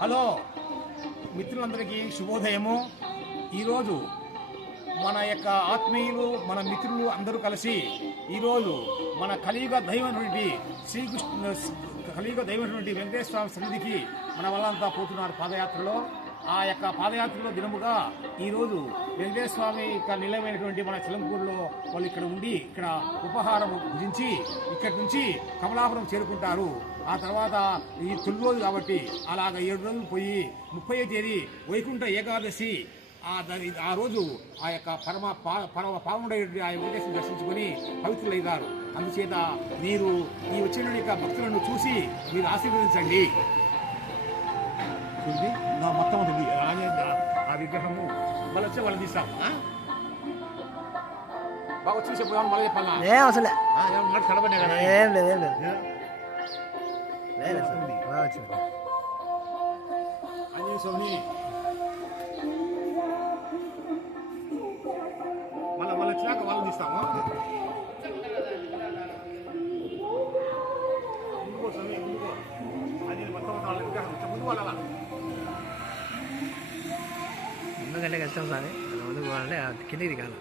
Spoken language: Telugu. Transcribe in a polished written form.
హలో మిత్రులందరికీ శుభోదయము. ఈరోజు మన యొక్క ఆత్మీయులు మన మిత్రులు అందరూ కలిసి ఈరోజు మన కలియుగ దైవమైనటువంటి వెంకటేశ్వర స్వామి సన్నిధికి మన వాళ్ళంతా పోతున్నారు పాదయాత్రలో. ఆ యొక్క పాదయాత్రలో దినముగా ఈరోజు వెంకటేశ్వర స్వామి యొక్క నిలయమైనటువంటి మన చిలంకూరులో వాళ్ళు ఇక్కడ ఉండి ఇక్కడ ఉపహారం భుజించి ఇక్కడి నుంచి కమలాపురం చేరుకుంటారు. ఆ తర్వాత ఈ తొలి రోజు కాబట్టి అలాగ 7 రోజులు పోయి 30వ తేదీ వైకుంఠ ఏకాదశి ఆ రోజు ఆ యొక్క పావనుడై ఆ వెంకటేశ్వరుని దర్శించుకొని పవిత్రులైనారు. అందుచేత మీరు ఈ వచ్చిన యొక్క భక్తులను చూసి మీరు ఆశీర్వదించండి. మొత్తం ఉంది ఆ విగ్రహము మళ్ళీ వచ్చే వాళ్ళు తీస్తాం. బాగా చూసే పోయాము మళ్ళీ చెప్పాలా అసలే కడపనే కదా. ఏం లేదు ఏం లేదు ఆంజనేయ స్వామి మళ్ళీ వచ్చినాక వాళ్ళు తీస్తాము. ముందుకో స్వామి ముందుకో ఆంజనేయ మొత్తం వాళ్ళ విగ్రహం ముందు వాళ్ళ ముందుకంటే కష్టం స్వామి, ముందుకు పోవాలంటే కిందికి దిగాలి.